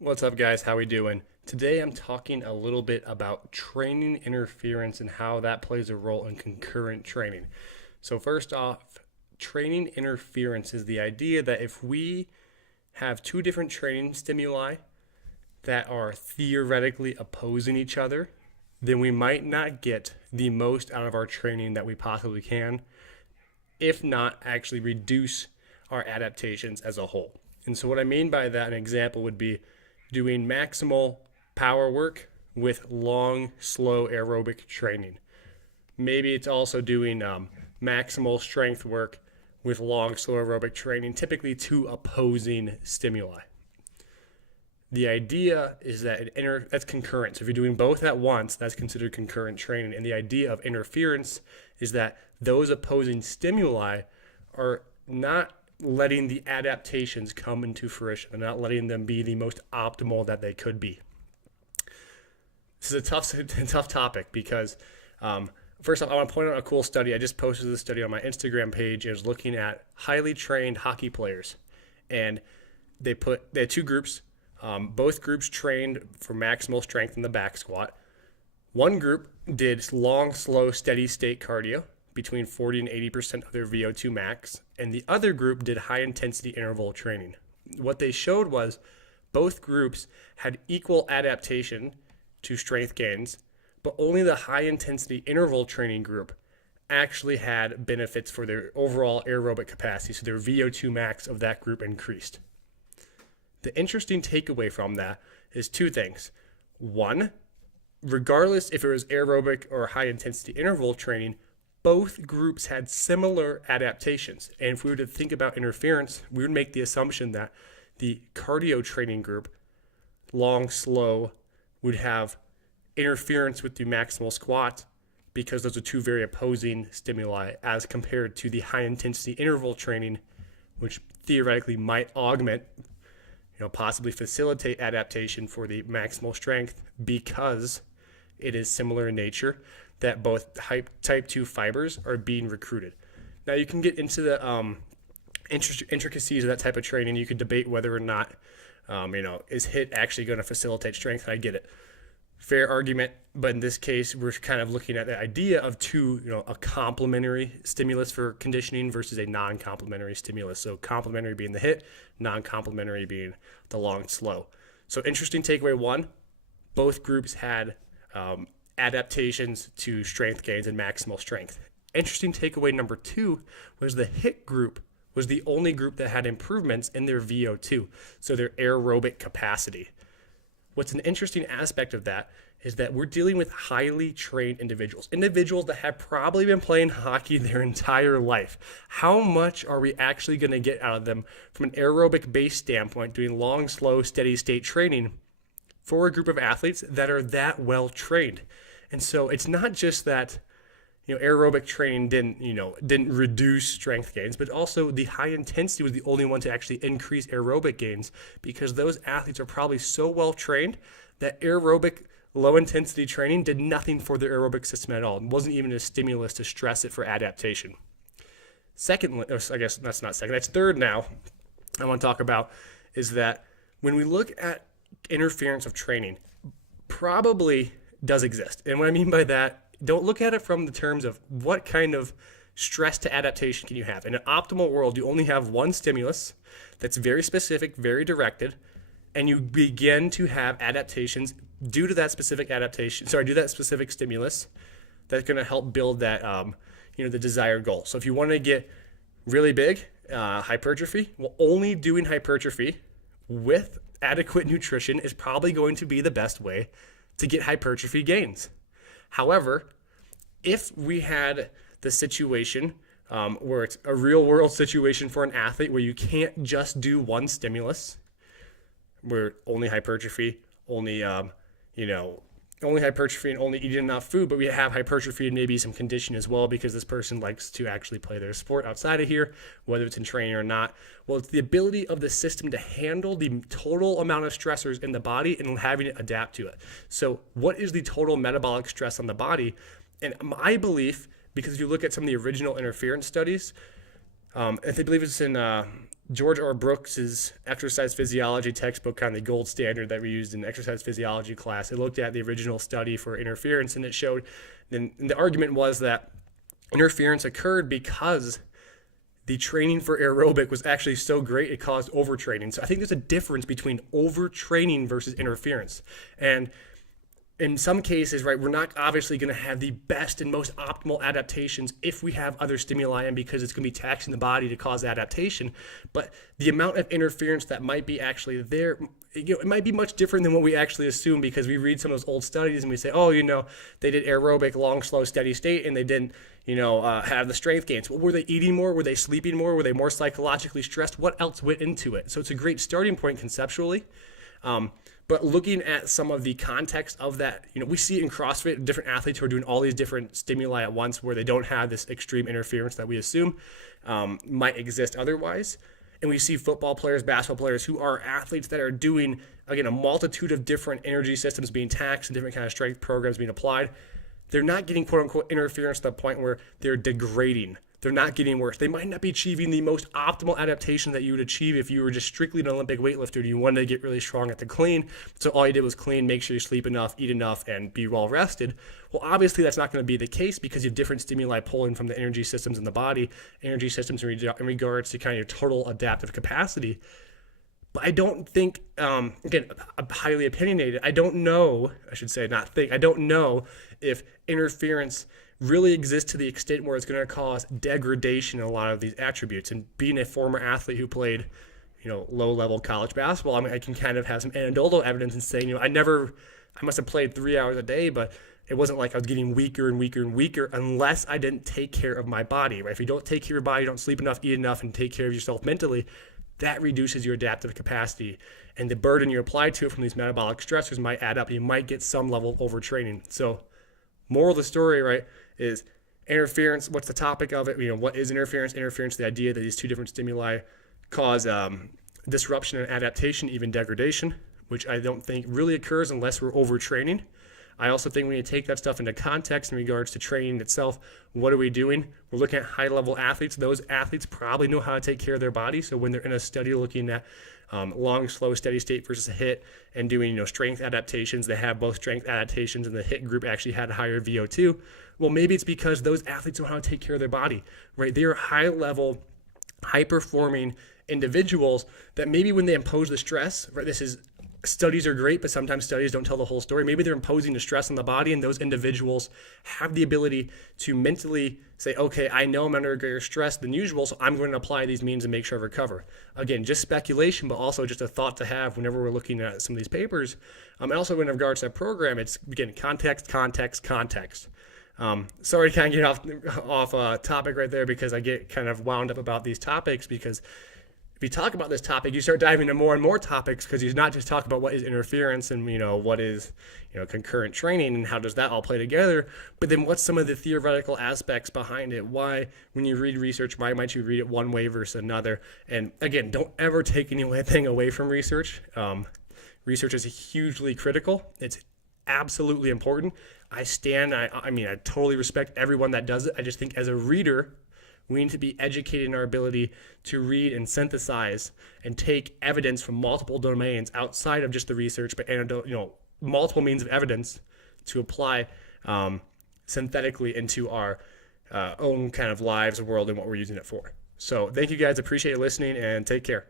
What's up, guys? How we doing? Today I'm talking a little bit about training interference and how that plays a role in concurrent training. So first off, training interference is the idea that if we have two different training stimuli that are theoretically opposing each other, then we might not get the most out of our training that we possibly can, if not actually reduce our adaptations as a whole. And so what I mean by that, an example would be doing maximal power work with long, slow aerobic training. Maybe it's also doing maximal strength work with long, slow aerobic training, typically two opposing stimuli. The idea is that that's concurrent. So if you're doing both at once, that's considered concurrent training. And the idea of interference is that those opposing stimuli are not letting the adaptations come into fruition and not letting them be the most optimal that they could be. This is a tough topic because first off, I want to point out a cool study. I just posted this study on my Instagram page. It was looking at highly trained hockey players, and they had two groups. Both groups trained for maximal strength in the back squat. One group did long, slow, steady state cardio between 40 and 80% of their VO2 max, and the other group did high intensity interval training. What they showed was both groups had equal adaptation to strength gains, but only the high intensity interval training group actually had benefits for their overall aerobic capacity, so their VO2 max of that group increased. The interesting takeaway from that is two things. One, regardless if it was aerobic or high intensity interval training, both groups had similar adaptations. And if we were to think about interference, we would make the assumption that the cardio training group, long, slow, would have interference with the maximal squat because those are two very opposing stimuli as compared to the high intensity interval training, which theoretically might augment, possibly facilitate adaptation for the maximal strength because it is similar in nature that both type 2 fibers are being recruited. Now you can get into the intricacies of that type of training. You could debate whether or not, is HIIT actually going to facilitate strength? I get it. Fair argument, but in this case, we're kind of looking at the idea of a complementary stimulus for conditioning versus a non-complementary stimulus. So complementary being the HIIT, non-complementary being the long, slow. So interesting takeaway one, both groups had adaptations to strength gains and maximal strength. Interesting takeaway number two was the HIIT group was the only group that had improvements in their VO2, so their aerobic capacity. What's an interesting aspect of that is that we're dealing with highly trained individuals that have probably been playing hockey their entire life. How much are we actually going to get out of them from an aerobic base standpoint doing long, slow, steady state training for a group of athletes that are that well trained? And so it's not just that aerobic training didn't reduce strength gains, but also the high intensity was the only one to actually increase aerobic gains because those athletes are probably so well trained that aerobic low intensity training did nothing for their aerobic system at all. It wasn't even a stimulus to stress it for adaptation. Secondly, I guess that's not second, that's third now, I want to talk about is that when we look at interference of training, probably does exist. And what I mean by that, don't look at it from the terms of what kind of stress to adaptation can you have. In an optimal world, you only have one stimulus that's very specific, very directed, and you begin to have adaptations due to that specific stimulus that's going to help build that, the desired goal. So if you want to get really big, hypertrophy, well, only doing hypertrophy with adequate nutrition is probably going to be the best way to get hypertrophy gains. However, if we had the situation where it's a real world situation for an athlete where you can't just do one stimulus, where only hypertrophy, only hypertrophy and only eating enough food, but we have hypertrophy and maybe some condition as well because this person likes to actually play their sport outside of here, whether it's in training or not. Well, it's the ability of the system to handle the total amount of stressors in the body and having it adapt to it. So what is the total metabolic stress on the body? And my belief, because if you look at some of the original interference studies, I believe it's in George R. Brooks's exercise physiology textbook, kind of the gold standard that we used in exercise physiology class. It looked at the original study for interference, and it showed, and the argument was that interference occurred because the training for aerobic was actually so great it caused overtraining. So I think there's a difference between overtraining versus interference. And in some cases, right, we're not obviously going to have the best and most optimal adaptations if we have other stimuli in, because it's going to be taxing the body to cause adaptation. But the amount of interference that might be actually there, it might be much different than what we actually assume, because we read some of those old studies and we say, oh, they did aerobic, long, slow, steady state, and they didn't, have the strength gains. Well, were they eating more? Were they sleeping more? Were they more psychologically stressed? What else went into it? So it's a great starting point conceptually. But looking at some of the context of that, we see it in CrossFit, different athletes who are doing all these different stimuli at once where they don't have this extreme interference that we assume might exist otherwise. And we see football players, basketball players who are athletes that are doing, again, a multitude of different energy systems being taxed and different kind of strength programs being applied. They're not getting quote unquote interference to the point where they're degrading. They're not getting worse. They might not be achieving the most optimal adaptation that you would achieve if you were just strictly an Olympic weightlifter and you wanted to get really strong at the clean. So all you did was clean, make sure you sleep enough, eat enough, and be well rested. Well, obviously that's not going to be the case, because you have different stimuli pulling from the energy systems in the body, energy systems in regards to kind of your total adaptive capacity. But I don't think, again, I'm highly opinionated. I don't know if interference really exists to the extent where it's going to cause degradation in a lot of these attributes. And being a former athlete who played, low-level college basketball, I can kind of have some anecdotal evidence and say, I must have played 3 hours a day, but it wasn't like I was getting weaker and weaker and weaker unless I didn't take care of my body, right? If you don't take care of your body, you don't sleep enough, eat enough, and take care of yourself mentally, that reduces your adaptive capacity. And the burden you apply to it from these metabolic stressors might add up. You might get some level of overtraining. So moral of the story, right, is interference. What's the topic of it? What is interference? Interference, the idea that these two different stimuli cause disruption and adaptation, even degradation, which I don't think really occurs unless we're overtraining. I also think we need to take that stuff into context in regards to training itself. What are we doing? We're looking at high-level athletes. Those athletes probably know how to take care of their body. So when they're in a study looking at long, slow, steady state versus a HIIT and doing strength adaptations, they have both strength adaptations, and the HIIT group actually had a higher VO2. Well, maybe it's because those athletes know how to take care of their body, right? They are high-level, high-performing individuals that maybe when they impose the stress, right, studies are great, but sometimes studies don't tell the whole story. Maybe they're imposing the stress on the body, and those individuals have the ability to mentally say, okay, I know I'm under greater stress than usual, so I'm going to apply these means and make sure I recover. Again, just speculation, but also just a thought to have whenever we're looking at some of these papers. And also in regards to that program, it's, again, context. Sorry to kind of get off topic right there, because I get kind of wound up about these topics, because if you talk about this topic, you start diving into more and more topics, because you not just talk about what is interference and, what is, concurrent training and how does that all play together, but then what's some of the theoretical aspects behind it? Why, when you read research, why might you read it one way versus another? And again, don't ever take anything away from research. Research is hugely critical. It's absolutely important. I totally respect everyone that does it. I just think as a reader, we need to be educated in our ability to read and synthesize and take evidence from multiple domains outside of just the research, but multiple means of evidence to apply synthetically into our own kind of lives, world, and what we're using it for. So thank you guys. Appreciate you listening, and take care.